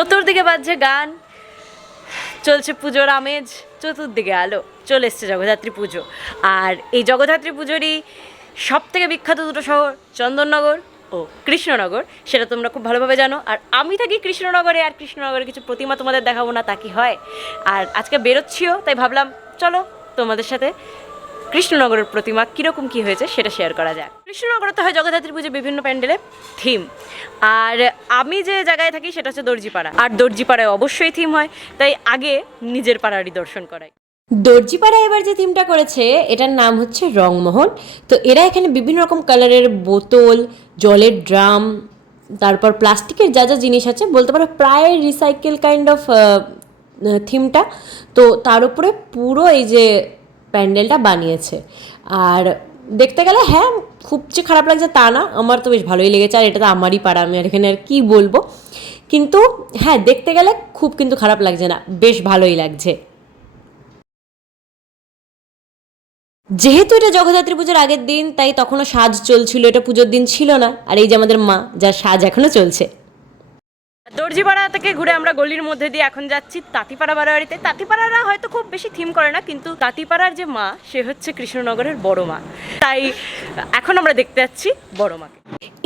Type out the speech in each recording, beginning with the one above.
চতুর্দিকে বাজছে গান, চলছে পুজোর আমেজ, চতুর্দিকে আলো, চলে এসছে জগদ্ধাত্রী পুজো। আর এই জগদ্ধাত্রী পুজোরই সব থেকে বিখ্যাত দুটো শহর চন্দননগর ও কৃষ্ণনগর, সেটা তোমরা খুব ভালোভাবে জানো। আর আমি থাকি কৃষ্ণনগরে, আর কৃষ্ণনগরে কিছু প্রতিমা তোমাদের দেখাবো না তা কি হয়। আর আজকে বেরোচ্ছিও, তাই ভাবলাম চলো তোমাদের সাথে কৃষ্ণনগরের প্রতিমা কীরকম কী হয়েছে সেটা শেয়ার করা যায়। কৃষ্ণনগরে তো হয় জগদ্ধাত্রী পুজো বিভিন্ন প্যান্ডেলে থিম, আর আমি যে জায়গায় থাকি সেটা হচ্ছে দর্জিপাড়া, আর দর্জিপাড়ায় অবশ্যই থিম হয়, তাই আগে নিজের পাড়ারই দর্শন করাই। দর্জিপাড়া এবার যে থিমটা করেছে এটার নাম হচ্ছে রংমোহন। তো এরা এখানে বিভিন্ন রকম কালারের বোতল, জলের ড্রাম, তারপর প্লাস্টিকের যা যা জিনিস আছে বলতে পারো প্রায় রিসাইকেল কাইন্ড অফ থিমটা, তো তার উপরে পুরো এই যে প্যান্ডেলটা বানিয়েছে। আর দেখতে গেলে হ্যাঁ খুব যে খারাপ লাগছে তা না, আমার তো বেশ ভালোই লেগেছে। আর এটা তো আমারই পাড়া, আমি আর এখানে আর কী বলবো, কিন্তু হ্যাঁ দেখতে গেলে খুব কিন্তু খারাপ লাগছে না, বেশ ভালোই লাগছে। যেহেতু এটা জগদ্ধাত্রী পুজোর আগের দিন, তাই তখনও সাজ চলছিল, এটা পুজোর দিন ছিল না। আর এই যে আমাদের মা, যার সাজ এখনও চলছে। দর্জিপাড়া থেকে ঘুরে আমরা গলির মধ্যে দিয়ে এখন যাচ্ছি তাঁতিপাড়া বারোয়ারিতে। তাঁতিপাড়ারা হয়তো খুব বেশি থিম করে না, কিন্তু তাঁতিপাড়ার যে মা সে হচ্ছে কৃষ্ণনগরের বড় মা, তাই এখন আমরা দেখতে যাচ্ছি বড় মাকে।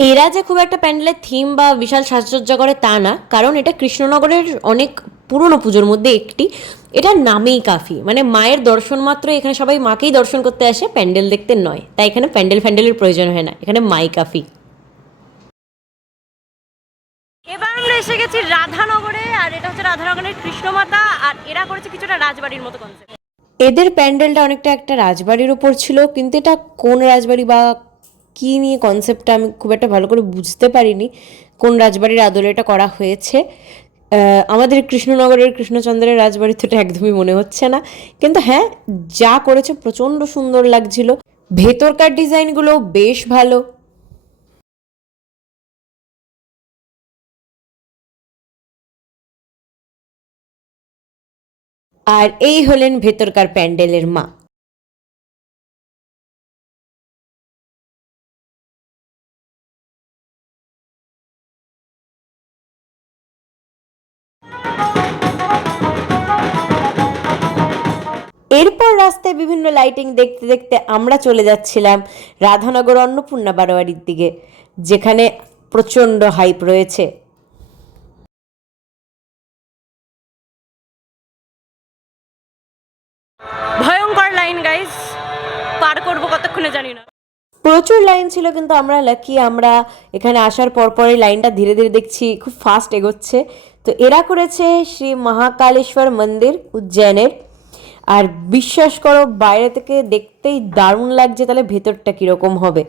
এরা যে খুব একটা প্যান্ডেলের থিম বা বিশাল সাজসজ্জা করে তা না, কারণ এটা কৃষ্ণনগরের অনেক পুরনো পুজোর মধ্যে একটি। এটার নামেই কাফি, মানে মায়ের দর্শন মাত্র এখানে সবাই মাকেই দর্শন করতে আসে, প্যান্ডেল দেখতে নয়। তাই এখানে প্যান্ডেলের প্রয়োজন হয় না, এখানে মাই কাফি। এবার আমরা এসে গেছি রাধানগরে, আর এটা হচ্ছে রাধানগরের কৃষ্ণমাতা, আর এরা করেছে কিছুটা রাজবাড়ির মতো কনসেপ্ট। এদের প্যান্ডেলটা অনেকটা একটা রাজবাড়ির ওপর ছিল, কিন্তু এটা কোন রাজবাড়ি বা কী নিয়ে কনসেপ্টটা আমি খুব একটা ভালো করে বুঝতে পারিনি, কোন রাজবাড়ির আদলে এটা করা হয়েছে। আমাদের কৃষ্ণনগরের কৃষ্ণচন্দ্রের রাজবাড়ি তো এটা একদমই মনে হচ্ছে না, কিন্তু হ্যাঁ যা করেছে প্রচণ্ড সুন্দর লাগছিল। ভেতরকার ডিজাইনগুলো বেশ ভালো। আর এই হলেন ভেতরকার প্যান্ডেলের মা। এরপর রাস্তায় বিভিন্ন লাইটিং দেখতে দেখতে আমরা চলে যাচ্ছিলাম রাধানগর অন্নপূর্ণা বারোয়ারির দিকে, যেখানে প্রচণ্ড হাইপ রয়েছে। ভয়ঙ্কর লাইন গাইস, পার করবো কতক্ষণে জানি না। প্রচুর লাইন ছিল, কিন্তু আমরা লাকি, আমরা এখানে আসার পরপরই লাইনটা ধীরে ধীরে দেখছি খুব ফাস্ট এগোচ্ছে। তো এরা করেছে শ্রী মহাকালেশ্বর মন্দির উজ্জয়নের। আর বিশ্বাস করো বাইরে থেকে দেখতেই দারুণ লাগছে, তাহলে ভেতরটা কীরকম হবে।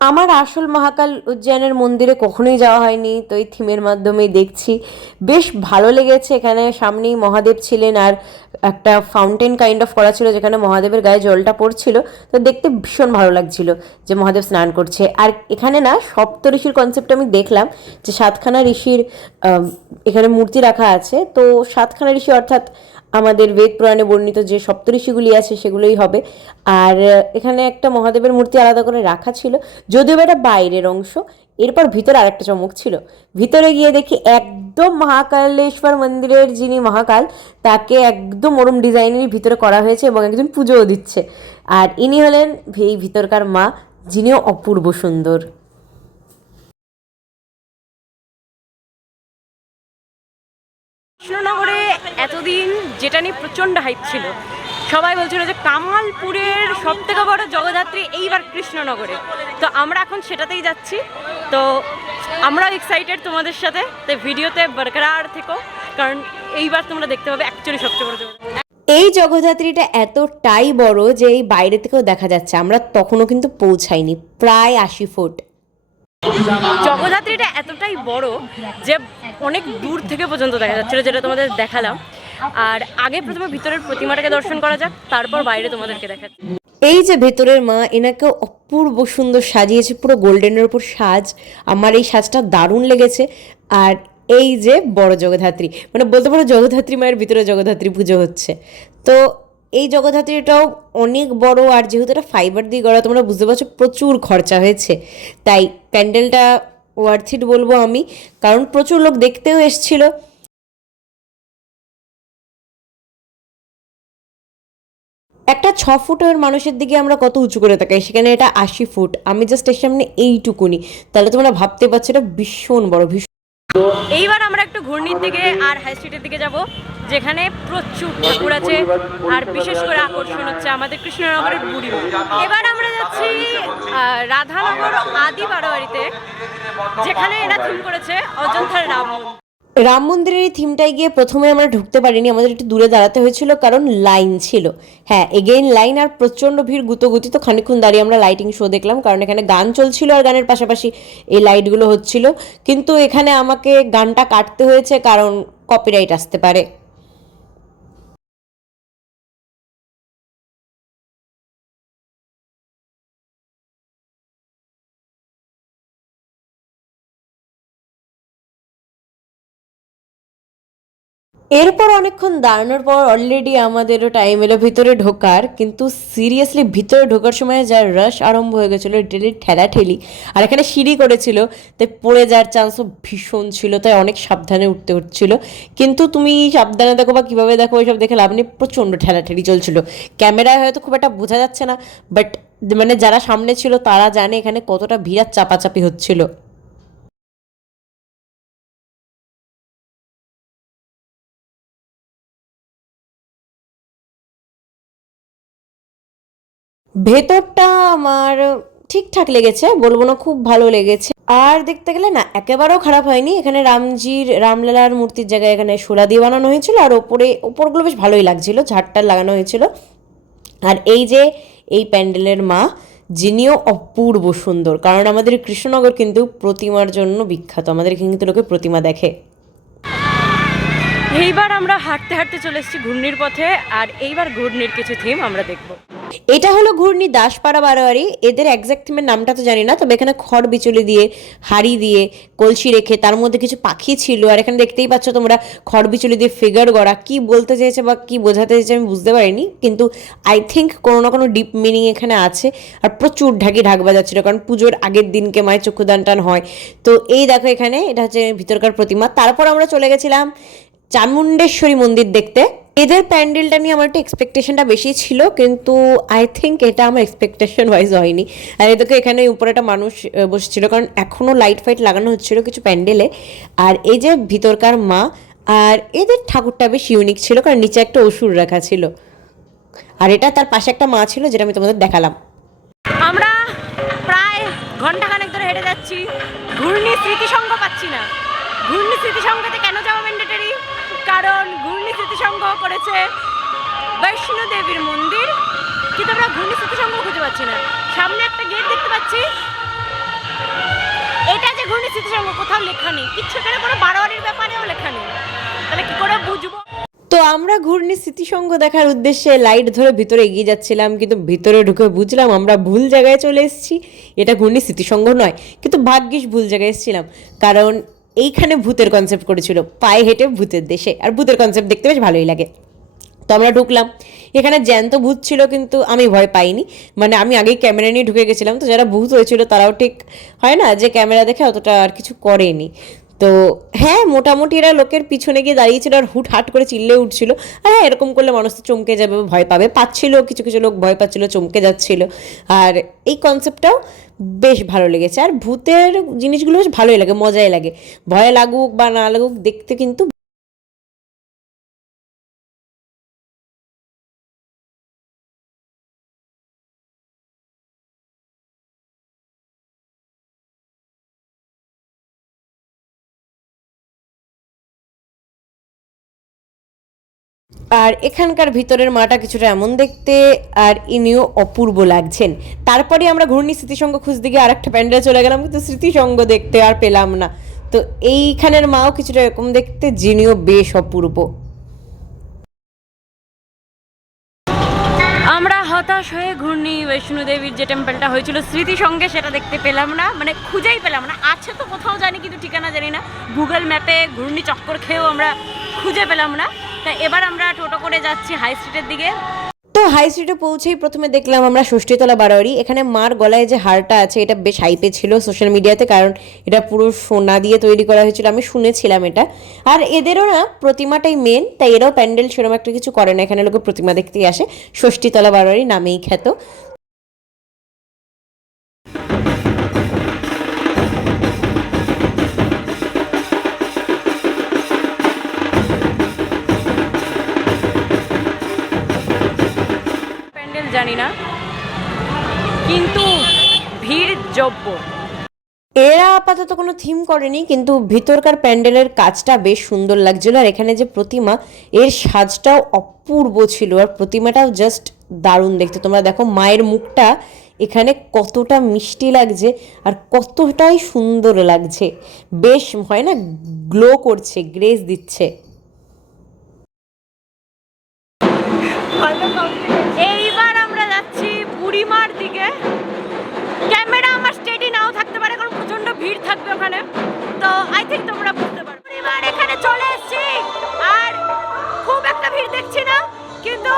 আমার আসল মহাকাল উজ্জয়নের মন্দিরে কখনোই যাওয়া হয়নি, তো এই থিমের মাধ্যমেই দেখছি, বেশ ভালো লেগেছে। এখানে সামনেই মহাদেব ছিলেন, আর একটা ফাউন্টেন কাইন্ড অফ করা ছিল যেখানে মহাদেবের গায়ে জলটা পড়ছিল, তো দেখতে ভীষণ ভালো লাগছিল যে মহাদেব স্নান করছে। আর এখানে না সপ্তঋষির কনসেপ্ট আমি দেখলাম, যে সাতখানা ঋষির এখানে মূর্তি রাখা আছে। তো সাতখানা ঋষি অর্থাৎ আমাদের বেদ পুরাণে বর্ণিত যে সপ্তঋষিগুলি আছে সেগুলোই হবে। আর এখানে একটা মহাদেবের মূর্তি আলাদা করে রাখা ছিল, যদিও এটা বাইরের অংশ। এরপর ভিতরে আরেকটা চমক ছিল, ভিতরে গিয়ে দেখি একদম মহাকালেশ্বর মন্দিরের যিনি মহাকাল, তাকে একদম ওরম ডিজাইনের ভিতরে করা হয়েছে এবং একজন পুজোও দিচ্ছে। আর ইনি হলেন এই ভিতরকার মা, যিনিও অপূর্ব সুন্দর। কৃষ্ণনগরে এতদিন যেটা নিয়ে প্রচণ্ড হাইপ ছিল, সবাই বলছিল যে কামালপুরের সব থেকে বড় জগদ্ধাত্রী এইবার কৃষ্ণনগরে, তো আমরা এখন সেটাতেই যাচ্ছি। তো আমরা এক্সাইটেড তোমাদের সাথে, তাই ভিডিওতে বরকরার থেকো, কারণ এইবার তোমরা দেখতে পাবে অ্যাকচুয়ালি সবচেয়ে বড় জগদ্ধাত্রী। এই জগদ্ধাত্রীটা এতটাই বড় যে এই বাইরে থেকেও দেখা যাচ্ছে, আমরা তখনও কিন্তু পৌঁছাইনি, প্রায় 80 ফুট। জগদ্ধাত্রীটা এতটাই বড় যে অনেক দূর থেকে পর্যন্ত দেখা যাচ্ছিল, যেটা তোমাদের দেখালাম। আর আগে প্রথমে ভিতরের প্রতিমাটাকে দর্শন করা যাক, তারপর বাইরে তোমাদেরকে দেখাচ্ছি। এই যে ভেতরের মা, এনাকে অপূর্ব সুন্দর সাজিয়েছে, পুরো গোল্ডেনের উপর সাজ। আমার এই সাজটা দারুণ লেগেছে। আর এই যে বড় জগদ্ধাত্রী, মানে বলতে পারো জগদ্ধাত্রী মায়ের ভিতরে জগদ্ধাত্রী পুজো হচ্ছে। তো এই জগদ্ধাত্রীটাও অনেক বড়, আর যেহেতু এটা ফাইবার দিয়ে গড়া, তোমরা বুঝতে পারছো প্রচুর খরচা হয়েছে। তাই প্যান্ডেলটা ওয়ার্থ ইট বলবো আমি, কারণ প্রচুর লোক দেখতেও এসছিল। একটা 6 ফুটের মানুষের দিকে আমরা কত উঁচু করে তাকাই, সেখানে এটা 80 ফুট। আমি জাস্ট এর সামনে এইটুকুনি, তাহলে তোমরা ভাবতে পারছো এটা ভীষণ বড়, ভীষণ। এইবার আমরা একটু ঘূর্ণির দিকে আর হাই স্ট্রিটের দিকে যাব, যেখানে প্রচুর ঠাকুর আছে। আর বিশেষ করে আকর্ষণ হচ্ছে আমাদের কৃষ্ণনগরের বুড়িমা। এবার আমরা যাচ্ছি রাধানগর আদি বারোয়ারিতে, যেখানে এরা থিম করেছে অযোধ্যার রাম মন্দির। রাম মন্দিরের এই থিমটায় গিয়ে প্রথমে আমরা ঢুকতে পারিনি, আমাদের একটু দূরে দাঁড়াতে হয়েছিল কারণ লাইন ছিল। হ্যাঁ, এগেইন লাইন, আর প্রচণ্ড ভিড়, গুতোগুতি। তো খানিকক্ষণ দাঁড়িয়ে আমরা লাইটিং শো দেখলাম, কারণ এখানে গান চলছিল আর গানের পাশাপাশি এই লাইটগুলো হচ্ছিল। কিন্তু এখানে আমাকে গানটা কাটতে হয়েছে কারণ কপিরাইট আসতে পারে। এরপর অনেকক্ষণ দাঁড়ানোর পর অলরেডি আমাদেরও টাইম এলো ভিতরে ঢোকার। কিন্তু সিরিয়াসলি ভিতরে ঢোকার সময় যা রাশ আরম্ভ হয়ে গেছিলো, ডেলি ঠেলাঠেলি। আর এখানে সিঁড়ি করেছিল, তাই পড়ে যাওয়ার চান্সও ভীষণ ছিল, তাই অনেক সাবধানে উঠতে হচ্ছিল। কিন্তু তুমি সাবধানে দেখো বা কীভাবে দেখো, ওইসব দেখে লাভ নেই, প্রচণ্ড ঠেলাঠেলি চলছিল। ক্যামেরায় হয়তো খুব একটা বোঝা যাচ্ছে না, বাট মানে যারা সামনে ছিল তারা জানে এখানে কতটা ভিড় চাপাচাপি হচ্ছিল। ভেতরটা আমার ঠিকঠাক লেগেছে, বলবো না খুব ভালো লেগেছে। আর দেখতে গেলে না একেবারেও খারাপ হয়নি। এখানে রামলালার মূর্তির জায়গায় এখানে শোলা দিয়ে বানানো হয়েছিল, আর ওপরগুলো বেশ ভালোই লাগছিল, ঝাড়টার লাগানো হয়েছিল। আর এই যে এই প্যান্ডেলের মা, যিনিও অপূর্ব সুন্দর, কারণ আমাদের কৃষ্ণনগর কিন্তু প্রতিমার জন্য বিখ্যাত, আমাদের এখানে কিন্তু লোকে প্রতিমা দেখে। এইবার আমরা হাঁটতে হাঁটতে চলে এসেছি ঘূর্ণির পথে, আর এইবার ঘূর্ণির কিছু থিম আমরা দেখব। এটা হলো ঘূর্ণি দাসপাড়া বারোয়ারি। এদের একজ্যাক্ট থিমের নামটা তো জানি না, তবে এখানে খড় বিচুলি দিয়ে, হাড়ি দিয়ে, কলসি রেখে তার মধ্যে কিছু পাখি ছিল। আর এখানে দেখতেই পাচ্ছ তোমরা খড় বিচুলি দিয়ে ফিগার গড়া। কি বলতে চেয়েছে বা কি বোঝাতে চেয়েছে আমি বুঝতে পারিনি, কিন্তু আই থিঙ্ক কোনো না কোনো ডিপ মিনিং এখানে আছে। আর প্রচুর ঢাক বাজাচ্ছিল, কারণ পুজোর আগের দিনকে মায়ের চক্ষুদান টান হয়। তো এই দেখো এখানে এটা হচ্ছে ভিতরকার প্রতিমা। তারপর আমরা চলে গেছিলাম চামুণ্ডেশ্বরী মন্দির দেখতে। এদের প্যান্ডেলটা নিয়ে আমার একটু এক্সপেকটেশনটা বেশি ছিল, কিন্তু আই থিঙ্ক এটা আমার এক্সপেকটেশন ওয়াইজ হয়নি। আর এদেরকে এখানে উপরে একটা মানুষ বসেছিল, কারণ এখনও লাইট ফাইট লাগানো হচ্ছিল কিছু প্যান্ডেলে। আর এই যে ভিতরকার মা, আর এদের ঠাকুরটা বেশ ইউনিক ছিল, কারণ নিচে একটা অসুর রাখা ছিল। আর এটা তার পাশে একটা মা ছিল, যেটা আমি তোমাদের দেখালাম। আমরা প্রায় ঘন্টাখানেক ধরে হেঁটে যাচ্ছি, ঘূর্ণি স্মৃতিসংঘ পাচ্ছি না। ঘূর্ণি স্মৃতিসংঘতে কেন যাওয়া ম্যান্ডেটরি? কারণ ঘূর্ণি স্মৃতিসংঘ করেছে বৈষ্ণো দেবীর মন্দির, কিন্তু আমরা ঘূর্ণি স্মৃতিসংঘ খুঁজে পাচ্ছি না। সামনে একটা গেট দেখতে পাচ্ছি, এটা যে ঘূর্ণি স্মৃতিসংঘ কোথাও লেখা নেই, কিচ্ছু এখানে কোনো বারোয়ারির ব্যাপারেও লেখা নেই, তাহলে কি করে বুঝবো? তো আমরা ঘূর্ণি স্মৃতিসংঘ দেখার উদ্দেশ্যে লাইট ধরে ভিতরে এগিয়ে যাচ্ছিলাম, কিন্তু ভিতরে ঢুকে বুঝলাম আমরা ভুল জায়গায় চলে এসেছি। এটা ঘূর্ণি স্মৃতিসংঘ নয়, কিন্তু ভাগ্যিস ভুল জায়গায় এসেছিলাম, কারণ এইখানে ভূতের কনসেপ্ট করেছিল, পায়ে হেঁটে ভূতের দেশে। আর ভূতের কনসেপ্ট দেখতে বেশ ভালোই লাগে। তো আমরা ঢুকলাম, এখানে জ্যান্ত ভূত ছিল, কিন্তু আমি ভয় পাইনি। মানে আমি আগেই ক্যামেরা নিয়ে ঢুকে গেছিলাম, তো যারা ভূত হয়েছিল তারাও ঠিক হয় না যে ক্যামেরা দেখে অতটা আর কিছু করেনি। তো হ্যাঁ, মোটামুটি এরা লোকের পিছনে গিয়ে দাঁড়িয়েছিল আর হুট হাট করে চিল্লে উঠছিল। আর হ্যাঁ, এরকম করলে মানুষ তো চমকে যাবে, ভয় পাবে, পাচ্ছিল, কিছু কিছু লোক ভয় পাচ্ছিল, চমকে যাচ্ছিল। আর এই কনসেপ্টটাও বেশ ভালো লেগেছে। আর ভূতের জিনিসগুলো বেশ ভালোই লাগে, মজাই লাগে, ভয় লাগুক বা না লাগুক দেখতে কিন্তু। আর এখানকার ভিতরের মাটা কিছুটা এমন দেখতে, আর ইনিও অপূর্ব লাগছেন। তারপরে আমরা ঘূর্ণি স্মৃতিসংঘ খুঁজতে গিয়ে আরেকটা প্যান্ডেলে চলে গেলাম, কিন্তু স্মৃতিসংঘ দেখতে আর পেলাম না। তো এইখানের মাও কিছুটা এরকম দেখতে, যিনিও বেশ অপূর্ব। আমরা হতাশ হয়ে ঘূর্ণি বৈষ্ণোদেবীর যে টেম্পলটা হয়েছিল স্মৃতি সঙ্গে, সেটা দেখতে পেলাম না, মানে খুঁজেই পেলাম না। আছে তো কোথাও জানি, কিন্তু ঠিকানা জানি না। গুগল ম্যাপে ঘূর্ণি চক্কর খেয়েও আমরা খুঁজে পেলাম না। তাই এবার আমরা টোটো করে যাচ্ছি হাই স্ট্রিটের দিকে। তো হাই স্ট্রিটে পৌঁছেই প্রথমে দেখলাম আমরা ষষ্ঠীতলা বারোয়ারি। এখানে মার গলায় যে হারটা আছে এটা বেশ হাইপে ছিল সোশ্যাল মিডিয়াতে, কারণ এটা পুরো সোনা দিয়ে তৈরি করা হয়েছিল, আমি শুনেছিলাম এটা। আর এদেরও না প্রতিমাটাই মেন, তাই এরাও প্যান্ডেল সেরকম একটা কিছু করে না, এখানে লোকে প্রতিমা দেখতেই আসে। ষষ্ঠীতলা বারোয়ারি নামেই খ্যাত। প্যান্ডেল জানি না, কিন্তু ভিড় জব্বর। এরা আপাতত কোনো থিম করেনি, কিন্তু ভিতরকার প্যান্ডেলের কাজটা বেশ সুন্দর লাগছিল। আর এখানে যে প্রতিমা, এর সাজটাও অপূর্ব ছিল, আর প্রতিমাটাও জাস্ট দারুণ দেখতে। তোমরা দেখো মায়ের মুখটা এখানে কতটা মিষ্টি লাগছে আর কতটাই সুন্দর লাগছে, বেশ হয় না, গ্লো করছে, গ্রেস দিচ্ছে। এইবার আমরা যাচ্ছি বুড়িমার দিকে। ক্যামেরা আমার স্টেডি নাও থাকতে পারে, কারণ প্রচন্ড ভিড় থাকবে ওখানে, তো আই থিঙ্ক তোমরা বুঝতে পারবে। এবার এখানে চলে এসেছি, আর খুব একটা ভিড় দেখছি না, কিন্তু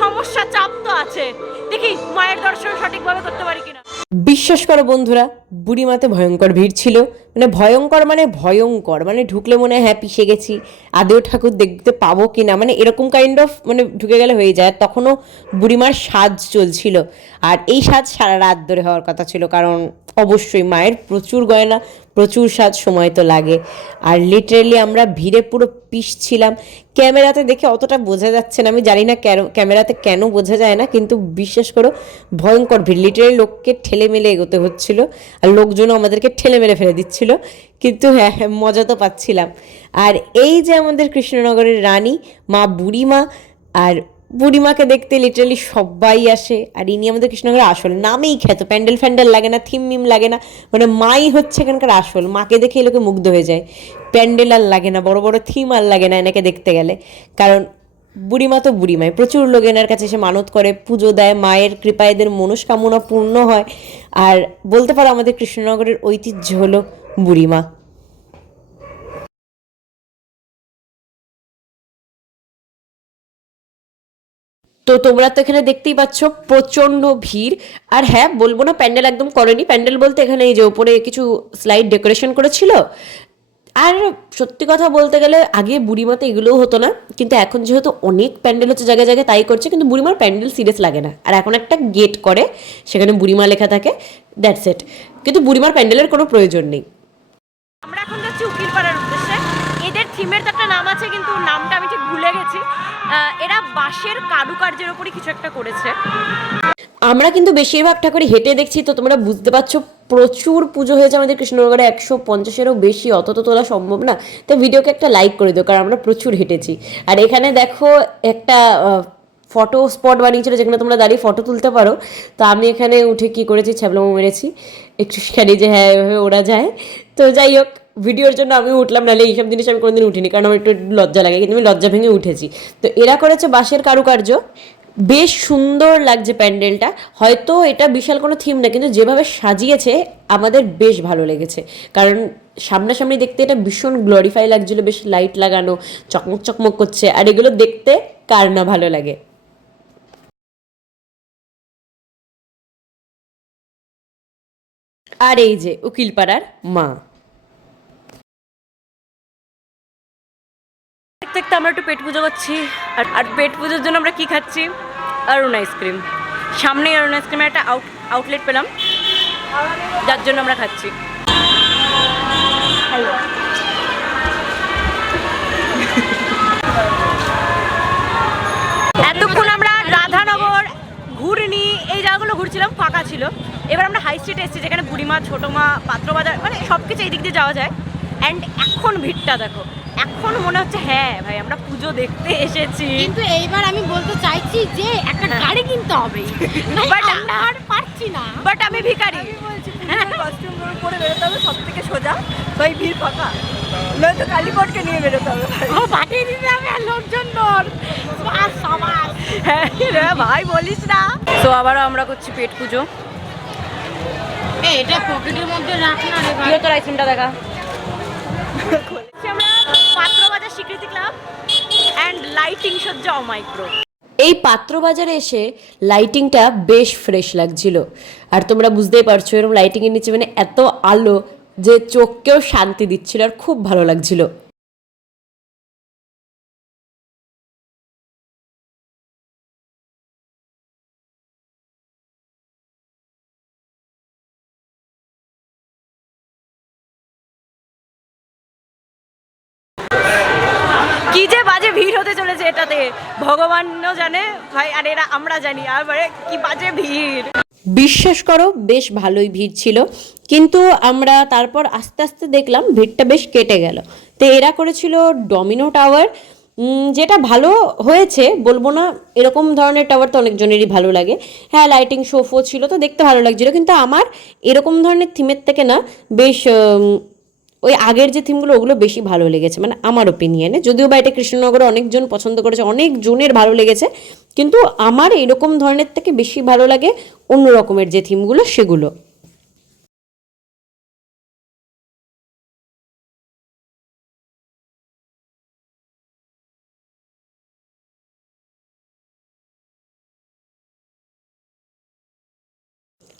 সমস্যা চাপ তো আছে। দেখি মায়ের দর্শন সঠিকভাবে করতে পারি কিনা। বিশ্বাস করো বন্ধুরা, বুড়িমাতে ভয়ঙ্কর ভিড় ছিল, মানে ভয়ঙ্কর মানে ভয়ঙ্কর, মানে ঢুকলে মনে হয় হ্যাঁ পিষে গেছি, আদেও ঠাকুর দেখতে পাবো কিনা, মানে এরকম কাইন্ড অফ, মানে ঢুকে গেলে হয়ে যায়। তখনও বুড়িমার সাজ চলছিল, আর এই সাজ সারা রাত ধরে হওয়ার কথা ছিল, কারণ অবশ্যই মায়ের প্রচুর গয়না, প্রচুর সাজ, সময় তো লাগে। আর লিটারেলি আমরা ভিড়ে পুরো পিষছিলাম। ক্যামেরাতে দেখে অতটা বোঝা যাচ্ছে না, আমি জানি না ক্যামেরাতে কেন বোঝা যায় না, কিন্তু বিশ্বাস করো ভয়ঙ্কর ভিড়, লিটারেলি লোককে ঠেলে মেলে এগোতে হচ্ছিল, আর লোকজনও আমাদেরকে ঠেলে মেলে ফেলে দিচ্ছিল, কিন্তু হ্যাঁ মজা তো পাচ্ছিলাম। আর এই যে আমাদের কৃষ্ণনগরের রানী মা বুড়িমা, আর বুড়িমাকে দেখতে লিটারালি সবাই আসে। আর ইনি আমাদের কৃষ্ণনগরের আসল, নামেই খ্যাত, প্যান্ডেল ফ্যান্ডেল লাগে না, থিম মিম লাগে না, মানে মাই হচ্ছে এখানকার আসল। মাকে দেখে লোকে মুগ্ধ হয়ে যায়, প্যান্ডেল আর লাগে না, বড় বড় থিম আর লাগে না এনাকে দেখতে গেলে, কারণ বুড়িমা তো বুড়িমাই। প্রচুর লোক এনার কাছে এসে মানত করে, পুজো দেয়, মায়ের কৃপায় এদের মনস্কামনা পূর্ণ হয়। আর বলতে পারো আমাদের কৃষ্ণনগরের ঐতিহ্য হলো বুড়িমা। তো তোমরা তো এখানে দেখতেই পাচ্ছ প্রচণ্ড ভিড়। আর হ্যাঁ বলবো না প্যান্ডেল একদম করেনি, প্যান্ডেল বলতে এখানে এই যে ওপরে কিছু স্লাইড ডেকোরেশন করেছিল। আর সত্যি কথা বলতে গেলে আগে বুড়িমাতে এগুলোও হতো না, কিন্তু এখন যেহেতু অনেক প্যান্ডেল হচ্ছে জায়গায় জায়গায়, তাই করছে। কিন্তু বুড়িমার প্যান্ডেল সিরিয়াস লাগে না, আর এখন একটা গেট করে সেখানে বুড়িমা লেখা থাকে, দ্যাটস ইট। কিন্তু বুড়িমার প্যান্ডেলের কোনো প্রয়োজন নেই। আমরা এখন যাচ্ছি উকিলপাড়ার উদ্দেশ্যে। এদের থিমের তো একটা নাম আছে, কিন্তু নামটা আমি ঠিক ভুলে গেছি। এরা বাঁশের কারুকার্যের ওপরই কিছু একটা করেছে। আমরা কিন্তু বেশিরভাগ ঠাকুরই হেঁটে দেখছি, তো তোমরা বুঝতে পারছো প্রচুর পুজো হয়েছে আমাদের কৃষ্ণনগরে, 150-এরও বেশি, অত তো তোলা সম্ভব না। তো ভিডিওকে একটা লাইক করে দিও, কারণ আমরা প্রচুর হেঁটেছি। আর এখানে দেখো একটা ফটো স্পট বানিয়েছিল, যেখানে তোমরা দাঁড়িয়ে ফটো তুলতে পারো। তো আমি এখানে উঠে কি করেছি, ছ্যাবলামো মেরেছি একটু, সেখানে যে হ্যাঁ এভাবে ওরা যায়। তো যাই হোক, ভিডিওর জন্য আমি উঠলাম, নাহলে এইসব জিনিস আমি কোনোদিন উঠিনি, কারণ আমার একটু লজ্জা লাগে, কিন্তু আমি লজ্জা ভেঙে উঠেছি। তো এরা করেছে বাঁশের কারুকার্য, বেশ সুন্দর লাগছে প্যান্ডেলটা। হয়তো এটা বিশাল কোনো থিম না, কিন্তু যেভাবে সাজিয়েছে আমাদের বেশ ভালো লেগেছে, কারণ সামনাসামনি দেখতে এটা ভীষণ গ্লোরিফাই লাগছিল, বেশ লাইট লাগানো, চকমক চকমক করছে, আর এগুলো দেখতে কার না ভালো লাগে। আর এই যে উকিলপাড়ার মা। দেখতে দেখতে আমরা একটু পেট পুজো করছি, আর পেট পুজোর জন্য আমরা কি খাচ্ছি, অরুণ আইসক্রিম। সামনেই অরুণ আইসক্রিমের একটা আউটলেট পেলাম, যার জন্য আমরা খাচ্ছি। এতক্ষণ আমরা রাধানগর, ঘুরনি, এই জায়গাগুলো ঘুরছিলাম, ফাঁকা ছিল। এবার আমরা হাই স্ট্রিটে এসেছি, যেখানে বুড়িমা, ছোটো মা, পাত্রবাজার, মানে সব কিছু এই দিক দিয়ে যাওয়া যায়। অ্যান্ড এখন ভিড়টা দেখো, এখন মনে হচ্ছে হ্যাঁ ভাই আমরা পুজো দেখতে এসেছি। কিন্তু এইবার আমি বলতে চাইছি যে একটা গাড়ি কিনতে হবে, বাট আমরা আর পারছি না। বাট আমি ভিখারি, আমি বলছি কস্টিউম পরে বেরোতে হবে, সব থেকে সোজা। তো ভাই ভিড় ফাঁকা, নয়তো কালীপটকে নিয়ে বেরোতে হবে ভাই। ও পাঠিয়ে দিতে হবে আর লোকজন নর সমাজ। হ্যাঁ রে ভাই বলিস না। তো আবারও আমরা করছি পেট পুজো। এটা পকেটের মধ্যে রাখ না রে ভাই। তুইও তোর আইসক্রিমটা দেখা। আমরা পাত্রবাজার স্বীকৃতি ক্লাব অ্যান্ড লাইটিং সজ্জা অমাইক্রো। এই পাত্র বাজারে এসে লাইটিংটা বেশ ফ্রেশ লাগছিল, আর তোমরা বুঝতেই পারছো এরকম লাইটিংয়ের নিচে মানে এত আলো যে চোখকেও শান্তি দিচ্ছিল আর খুব ভালো লাগছিল। কি যে বাজে ভিড় হতে চলেছে এটাতে, ভগবানও জানে ভাই, আর এরা আমরা জানি, আর মানে কি বাজে ভিড়। বিশ্বাস করো বেশ ভালোই ভিড় ছিল, কিন্তু আমরা তারপর আস্তে আস্তে দেখলাম ভিড়টা বেশ কেটে গেল। তো এরা করেছিল ডমিনো টাওয়ার, যেটা ভালো হয়েছে বলবো না, এরকম ধরনের টাওয়ার তো অনেকজনেরই ভালো লাগে। হ্যাঁ লাইটিং শোফও ছিল, তো দেখতে ভালো লাগছিল, কিন্তু আমার এরকম ধরনের থিমের থেকে না বেশ ওই আগের যে থিমগুলো ওগুলো বেশি ভালো লেগেছে, মানে আমার ওপিনিয়নে। যদিও বা এটা কৃষ্ণনগরে অনেকজন পছন্দ করেছে, অনেক জনের ভালো লেগেছে, কিন্তু আমার এরকম ধরনের থেকে বেশি ভালো লাগে অন্য রকমের যে থিমগুলো সেগুলো।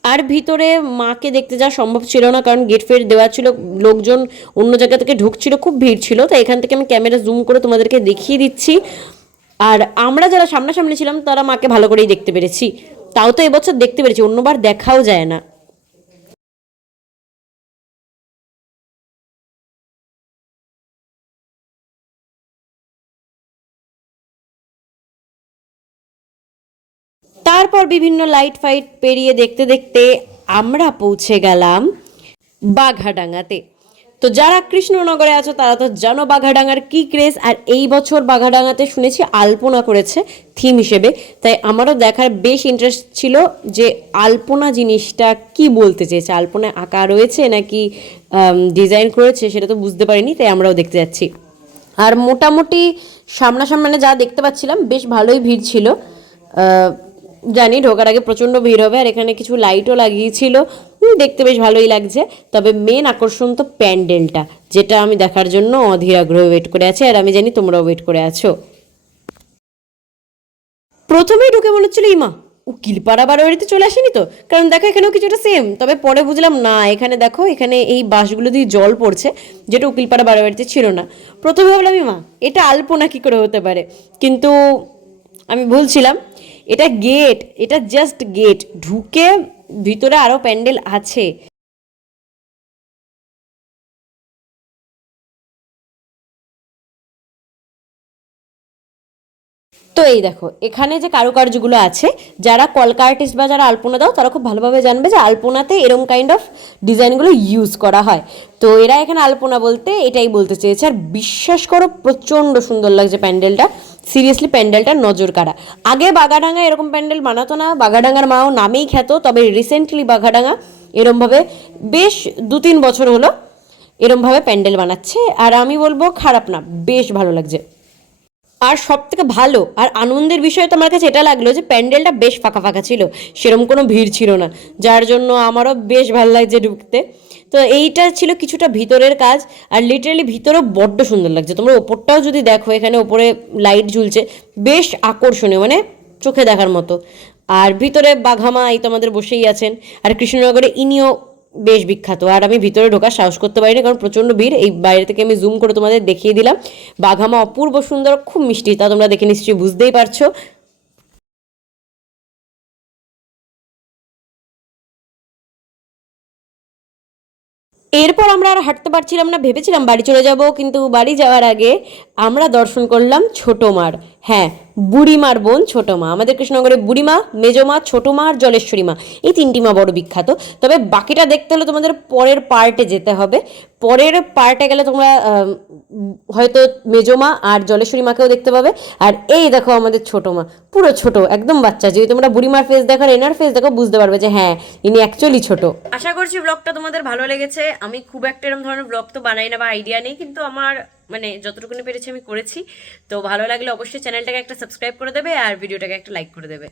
আর ভিতরে মাকে দেখতে যাওয়া সম্ভব ছিল না, কারণ গেট ফেট দেওয়া ছিল, লোকজন অন্য জায়গা থেকে ঢুকছিল, খুব ভিড় ছিল। তো এখান থেকে আমি ক্যামেরা জুম করে তোমাদেরকে দেখিয়ে দিচ্ছি। আর আমরা যারা সামনাসামনি ছিলাম তারা মাকে ভালো করেই দেখতে পেরেছি, তাও তো এবছর দেখতে পেরেছি, অন্যবার দেখাও যায় না। তারপর বিভিন্ন লাইট ফাইট পেরিয়ে দেখতে দেখতে আমরা পৌঁছে গেলাম বাঘাডাঙ্গাতে। তো যারা কৃষ্ণনগরে আছো তারা তো জানো বাঘাডাঙ্গার কি ক্রেজ, আর এই বছর বাঘাডাঙ্গাতে শুনেছি আলপনা করেছে থিম হিসেবে, তাই আমারও দেখার বেশ ইন্টারেস্ট ছিল যে আলপনা জিনিসটা কি বলতে চেয়েছে, আলপনায় আঁকা রয়েছে নাকি ডিজাইন করেছে সেটা তো বুঝতে পারিনি, তাই আমরাও দেখতে যাচ্ছি। আর মোটামুটি সামনাসামনি যা দেখতে পাচ্ছিলাম বেশ ভালোই ভিড় ছিল। জানি ঢোকার আগে প্রচণ্ড ভিড় হবে, আর এখানে কিছু লাইটও লাগিয়েছিল, দেখতে বেশ ভালোই লাগছে। তবে মেন আকর্ষণ তো প্যান্ডেলটা, যেটা আমি দেখার জন্য অধীর আগ্রহে ওয়েট করে আছি, আর আমি জানি তোমরাও ওয়েট করে আছো। প্রথমেই ঢুকে মনে হচ্ছিল ইমা উকিলপাড়া বারোয়ারিতে চলে আসেনি তো, কারণ দেখো এখানেও কিছুটা সেম। তবে পরে বুঝলাম না, এখানে দেখো এখানে এই বাঁশগুলো দিয়ে জল পড়ছে, যেটা উকিলপাড়া বারোয়ারিতে ছিল না। প্রথমে ভাবলাম ইমা এটা আলপনা কী করে হতে পারে, কিন্তু আমি ভুলছিলাম। এটা গেট, এটা জাস্ট গেট, ঢুকে ভিতরে আরো প্যান্ডেল আছে। তো এই দেখো এখানে যে কারুকার্যগুলো আছে, যারা কলকা আর্টিস্ট বা যারা আলপনা দাও তারা খুব ভালোভাবে জানবে যে আলপনাতে এরকম কাইন্ড অফ ডিজাইনগুলো ইউজ করা হয়। তো এরা এখানে আলপনা বলতে এটাই বলতে চেয়েছে, আর বিশ্বাস করো প্রচণ্ড সুন্দর লাগছে প্যান্ডেলটা। সিরিয়াসলি প্যান্ডেলটা নজর কাড়া। আগে বাঘাডাঙ্গা এরকম প্যান্ডেল বানাতো না, বাঘাডাঙ্গার মাও নামেই খ্যাত, তবে রিসেন্টলি বাঘাডাঙ্গা এরমভাবে বেশ 2-3 বছর হলো এরমভাবে প্যান্ডেল বানাচ্ছে, আর আমি বলবো খারাপ না, বেশ ভালো লাগছে। আর সব থেকে ভালো আর আনন্দের বিষয় তো আমার কাছে এটা লাগলো যে প্যান্ডেলটা বেশ ফাঁকা ফাঁকা ছিল, সেরকম কোনো ভিড় ছিল না, যার জন্য আমারও বেশ ভালো লাগছে ঢুকতে। তো এইটা ছিল কিছুটা ভিতরের কাজ, আর লিটারালি ভিতরেও বড্ড সুন্দর লাগছে। তোমরা ওপরটাও যদি দেখো, এখানে ওপরে লাইট ঝুলছে, বেশ আকর্ষণীয়, মানে চোখে দেখার মতো। আর ভিতরে বাঘামা এই তো আমাদের বসেই আছেন, আর কৃষ্ণনগরে ইনিও বেশ বিখ্যাত। আর আমি ভিতরে ঢোকার সাহস করতে পারিনি, কারণ প্রচণ্ড ভিড়। এই বাইরে থেকে আমি জুম করে তোমাদের দেখিয়ে দিলাম। বাঘামা অপূর্ব সুন্দর, খুব মিষ্টি, তা তোমরা দেখে নিশ্চয়ই বুঝতেই পারছো। এরপর আমরা আর হাঁটতে পারছিলাম না, ভেবেছিলাম বাড়ি চলে যাব, কিন্তু বাড়ি যাওয়ার আগে আমরা দর্শন করলাম ছোটো মার। হ্যাঁ, বুড়িমার বোন ছোট মা। আমাদের কৃষ্ণনগরে বুড়িমা, মেজো মা, ছোট মা আর জলেশ্বরী মা, এই তিনটি মা বড় বিখ্যাত। তবে বাকিটা দেখতে হলে তোমাদের পরের পার্টে যেতে হবে। পরের পার্টে গেলে তোমরা হয়তো মেজো মা আর জলেশ্বরী মাকেও দেখতে পাবে। আর এই দেখো আমাদের ছোট মা, পুরো ছোট, একদম বাচ্চা। যদি তোমরা বুড়িমার ফেস দেখো আর এনার ফেস দেখো, বুঝতে পারবে যে হ্যাঁ, ইনি অ্যাকচুয়ালি ছোট। আশা করছি ব্লগটা তোমাদের ভালো লেগেছে। আমি খুব একটা এরকম ধরনের ব্লগ তো বানাই না বা আইডিয়া নেই, কিন্তু আমার মানে যতটুকুনি পেরেছি আমি করেছি। তো ভালো লাগলে অবশ্যই চ্যানেলটাকে একটা সাবস্ক্রাইব করে দেবে আর ভিডিওটাকে একটা লাইক করে দেবে।